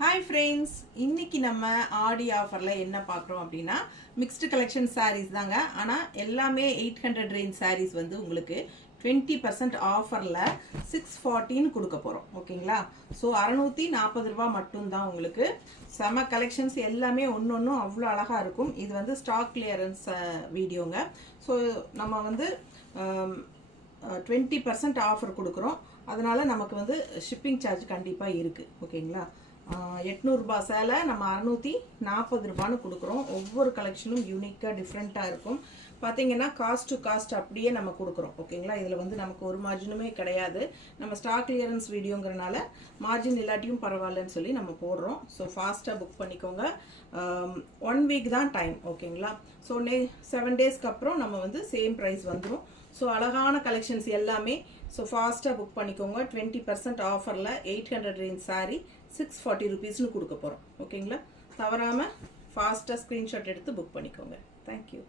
Hi friends, இன்னைக்கு நம்ம ஆடி ஆஃபர்ல என்ன பார்க்குறோம் அப்படின்னா mixed collection sarees தாங்க. ஆனா எல்லாமே 800 range sarees வந்து உங்களுக்கு 20% ஆஃபர்ல 614 கொடுக்க போறோம். ஓகேங்களா? சோ 640 ரூபாய் மட்டும் தான் உங்களுக்கு. சம கலெக்ஷன்ஸ் எல்லாமே ஒவ்வொன்றும் அவ்வளோ அழகா இருக்கும். இது வந்து ஸ்டாக் கிளியரன்ஸ் வீடியோங்க. சோ நம்ம வந்து 20% ஆஃபர் கொடுக்குறோம். அதனால நமக்கு வந்து ஷிப்பிங் சார்ஜ் கண்டிப்பா இருக்கு. ஓகேங்களா? 800 ரூபாய் சேலை நம்ம 640 ரூபாய்னு கொடுக்குறோம். ஒவ்வொரு கலெக்ஷனும் யூனிக்கா டிஃப்ரெண்டா இருக்கும். பாத்தீங்கன்னா காஸ்ட் டு காஸ்ட் அப்படியே நம்ம கொடுக்குறோம். ஓகேங்களா? இதுல வந்து நமக்கு ஒரு மார்ஜினுமே கிடையாது. நம்ம ஸ்டாக் கிளியரன்ஸ் வீடியோங்கறனால மார்ஜின் இல்லாட்டியும் பரவாயில்லைன்னு சொல்லி நம்ம போடுறோம். ஸோ ஃபாஸ்டா புக் பண்ணிக்கோங்க. 1 வீக் தான் டைம். ஓகேங்களா? ஸோ 7 டேஸ்க்கு அப்புறம் நம்ம வந்து சேம் ப்ரைஸ் வந்துடும். ஸோ அழகான கலெக்ஷன்ஸ் எல்லாமே ஸோ ஃபாஸ்ட்டாக புக் பண்ணிக்கோங்க. 20% ஆஃபரில் 800 ரேஞ்ச் சாரீ 640 rupeesனு கொடுக்க போகிறோம். ஓகேங்களா? தவறாமல் ஃபாஸ்ட்டாக ஸ்க்ரீன்ஷாட் எடுத்து புக் பண்ணிக்கோங்க. தேங்க்யூ.